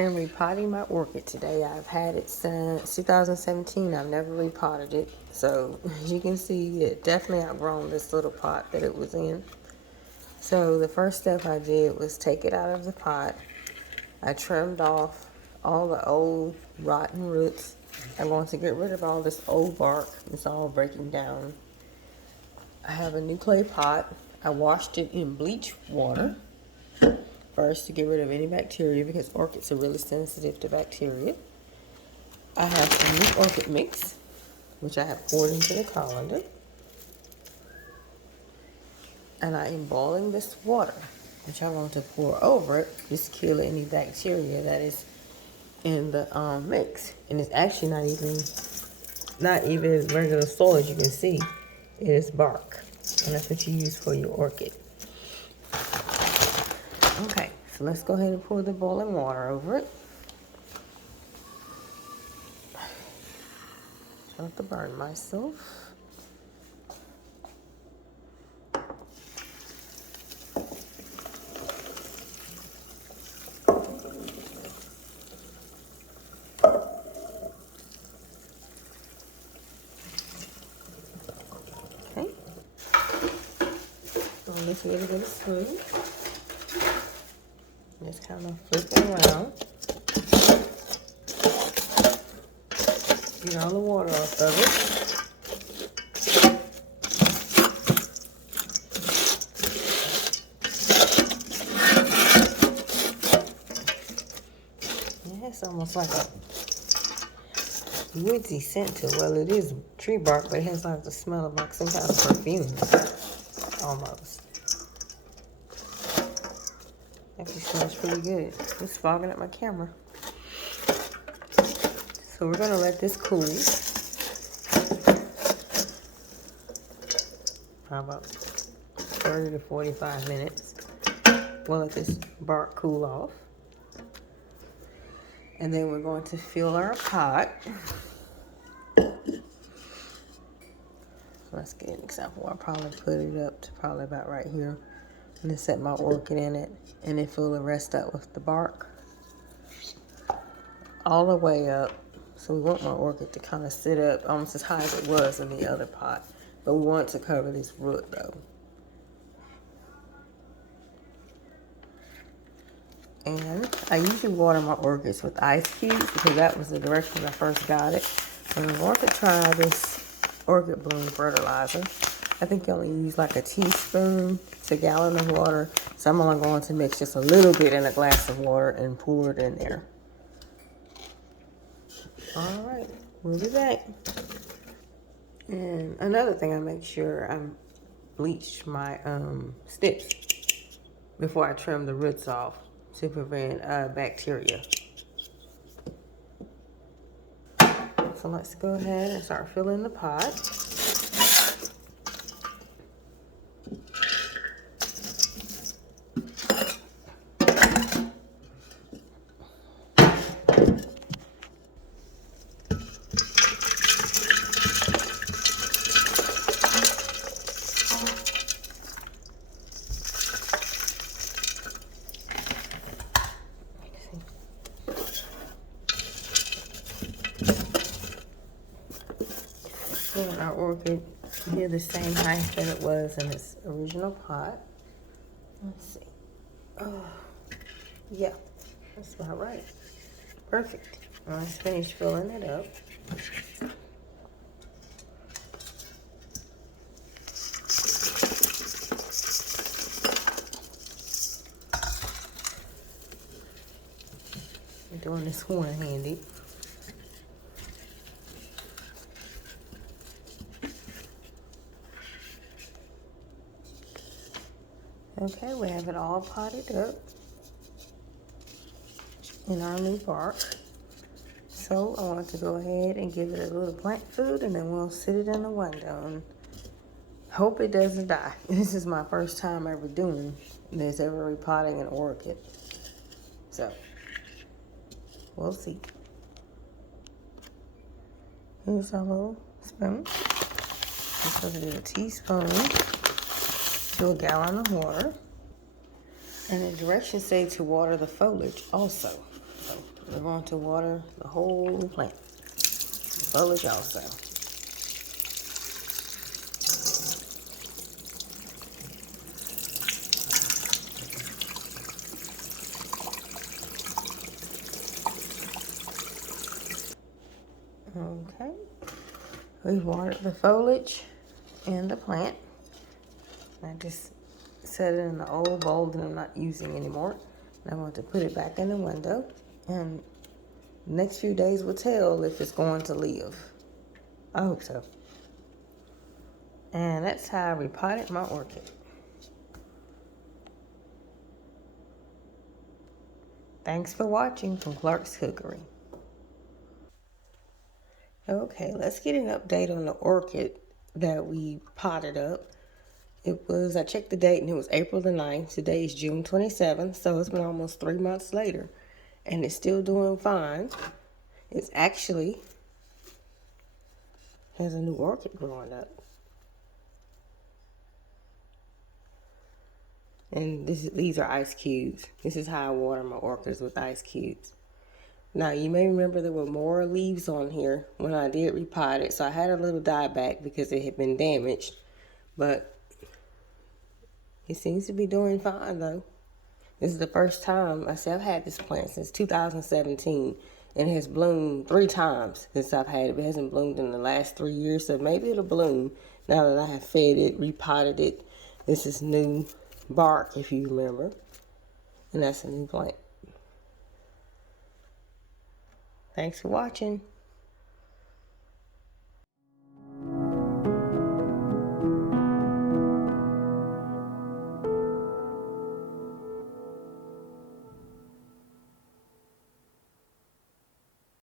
am repotting my orchid today. I've had it since 2017. I've never repotted it. So as you can see, it definitely outgrown this little pot that it was in. So the first step I did was take it out of the pot. I trimmed off all the old rotten roots. I'm going to get rid of all this old bark. It's all breaking down. I have a new clay pot. I washed it in bleach water first to get rid of any bacteria because orchids are really sensitive to bacteria. I have some new orchid mix, which I have poured into the colander. And I am boiling this water, which I want to pour over it, just kill any bacteria that is in the mix. And it's actually not even regular soil, as you can see. It is bark, and that's what you use for your orchid. Okay, so let's go ahead and pour the boiling water over it. Try not to burn myself. Okay. So let's get a little spoon. Just kind of flip it around. Get all the water off of it. Yeah, it's almost like a woodsy scent to it. Well, it is tree bark, but it has like the smell of like some kind of perfume, almost. Actually smells pretty good. It's fogging up my camera. So we're gonna let this cool. Probably about 30 to 45 minutes. We'll let this bark cool off. And then we're going to fill our pot. Let's get an example. I'll probably put it up to probably about right here. And then set my orchid in it. And then fill the rest up with the bark. All the way up. So we want my orchid to kind of sit up almost as high as it was in the other pot. But we want to cover this root though. And I usually water my orchids with ice cubes because that was the direction I first got it. And I want to try this orchid bloom fertilizer. I think you only use like a teaspoon to a gallon of water. So I'm only going to mix just a little bit in a glass of water and pour it in there. All right, we'll be back. And another thing, I make sure I bleach my sticks before I trim the roots off to prevent bacteria. So let's go ahead and start filling the pot. Our orchid here the same height that it was in its original pot. Let's see. Oh, yeah, that's about right. Perfect. Now let's finish filling it up. I'm doing this one-handed. Okay, we have it all potted up in our new bark. So I want to go ahead and give it a little plant food and then we'll sit it in the window and hope it doesn't die. This is my first time ever doing this, ever repotting an orchid. So, we'll see. Here's our little spoon. Just going to do a teaspoon to a gallon of water. And the directions say to water the foliage also. So we're going to water the whole plant. Foliage also. Okay, we've watered the foliage and the plant. I just set it in the old bowl that I'm not using anymore. And I want to put it back in the window. And the next few days will tell if it's going to live. I hope so. And that's how I repotted my orchid. Thanks for watching from Clark's Cookery. Okay, let's get an update on the orchid that we potted up. I checked the date and it was April the 9th. Today is June 27th, so it's been almost 3 months later. And it's still doing fine. It's actually has a new orchid growing up. And these are ice cubes. This is how I water my orchids, with ice cubes. Now, you may remember there were more leaves on here when I did repot it, so I had a little dieback because it had been damaged. But it seems to be doing fine, though. This is the first time, I've had this plant since 2017, and it has bloomed 3 times since I've had it. It hasn't bloomed in the last 3 years, so maybe it'll bloom now that I have fed it, repotted it. This is new bark, if you remember, and that's a new plant. Thanks for watching.